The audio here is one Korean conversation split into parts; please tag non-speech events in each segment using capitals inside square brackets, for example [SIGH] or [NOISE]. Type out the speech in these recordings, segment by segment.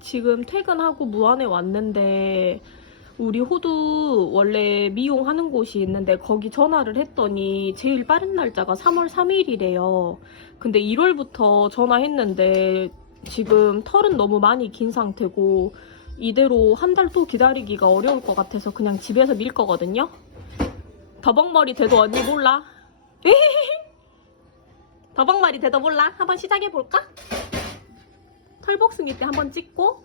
지금 퇴근하고 무안에 왔는데 우리 호두 원래 미용하는 곳이 있는데 거기 전화를 했더니 제일 빠른 날짜가 3월 3일이래요. 근데 1월부터 전화했는데 지금 털은 너무 많이 긴 상태고 이대로 한 달 또 기다리기가 어려울 것 같아서 그냥 집에서 밀 거거든요. 더벅머리 돼도 언니 몰라? [LAUGHS] 더벅머리 돼도 몰라? 한번 시작해 볼까? 털복숭이 때 한번 찍고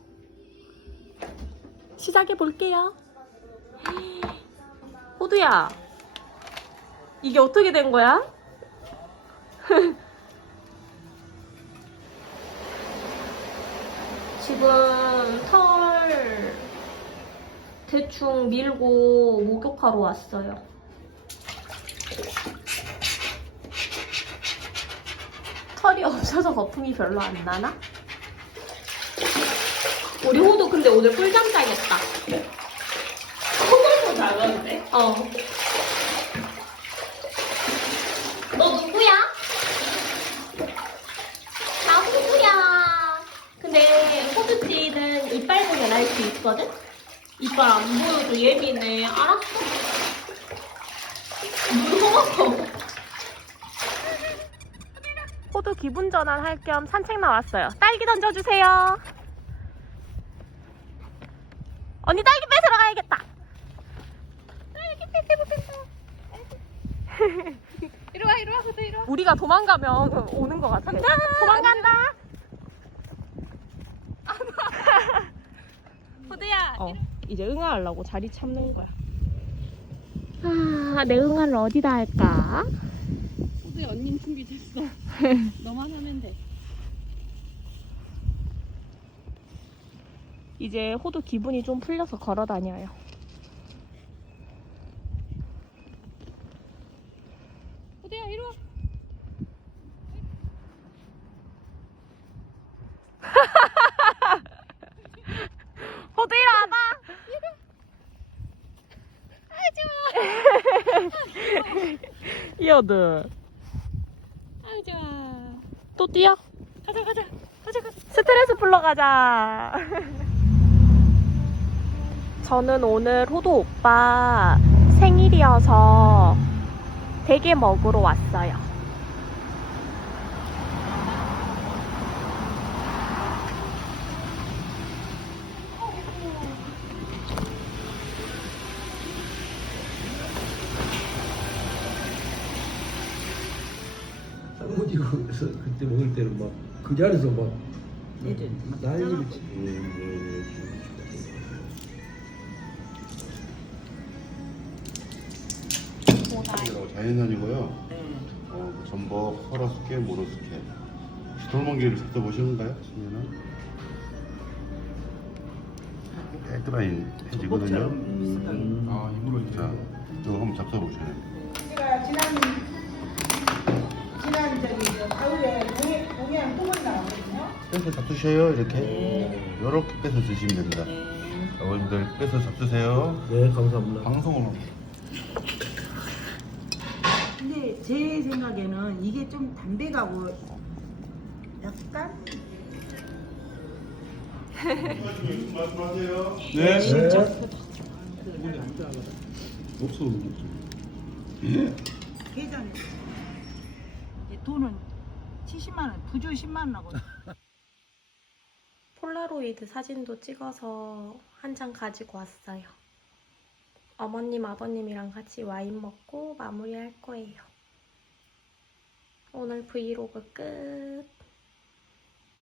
시작해 볼게요. 호두야, 이게 어떻게 된 거야? [LAUGHS] 지금 털 대충 밀고 목욕하러 왔어요. 털이 없어서 거품이 별로 안 나나? 근데 오늘 꿀잠 자겠다. 호들도 잘하는데? 어. 너 누구야? 나 호두야. 근데 호두띠는 이빨 보면 알수 있거든? 이빨 안 보여도 예민해. 알았어? 무서워. 호두 기분 전환 할 겸 산책 나왔어요. 딸기 던져주세요. 언니 딸기 뺏으러 가야겠다. 딸기 뺏으러 뺏어. [LAUGHS] 이리 와, 이리 와, 호두 이리 와. 우리가 도망가면 오는 것 같아. 도망간다. [LAUGHS] 호두야. 어, 이제 응아하려고 자리 참는 거야. 아, 내 응아를 어디다 할까? 호두야, 언니 준비 됐어. [LAUGHS] 너만 하면 돼. 이제 호두 기분이 좀 풀려서 걸어 다녀요. 호두야, 이리 와. [LAUGHS] 호두 일어나봐. [LAUGHS] 이어드 아유, 좋아. 또 뛰어? 가자, 가자. 가자, 가자. 스트레스 풀러 가자. [LAUGHS] 저는 오늘 호도 오빠 생일이어서 대게 먹으러 왔어요. 사무직에서 그때 먹을 때는 막 그 자리에서 막 난리를 치. 자연산이고요. 어, 그 전복, 설화숙회, 모로숙회. 돌멍게를 잡숴 보시는가요? 시면은 깨끗한 해지거든요. 음. 아, 입으로 자, 이거 한번 잡숴 보셔요. 제가 지난 지난 저기 저 가을에 동해 동해안 뚜껑 나왔거든요. 빼서 잡수셔요. 이렇게. 이렇게 빼서 드시면 됩니다. 어머님들 빼서 잡수세요. 네, 감사합니다. 방송으로. 근데 제 생각에는 이게 좀 담백하고 약간 말씀하세요. 네. 진짜. 없어. 회전에 이제 돈은 70만 원, 부주 10만 원 하고. 폴라로이드 사진도 찍어서 한 장 가지고 왔어요. 어머님, 아버님이랑 같이 와인 먹고 마무리할 거예요. 오늘 브이로그 끝.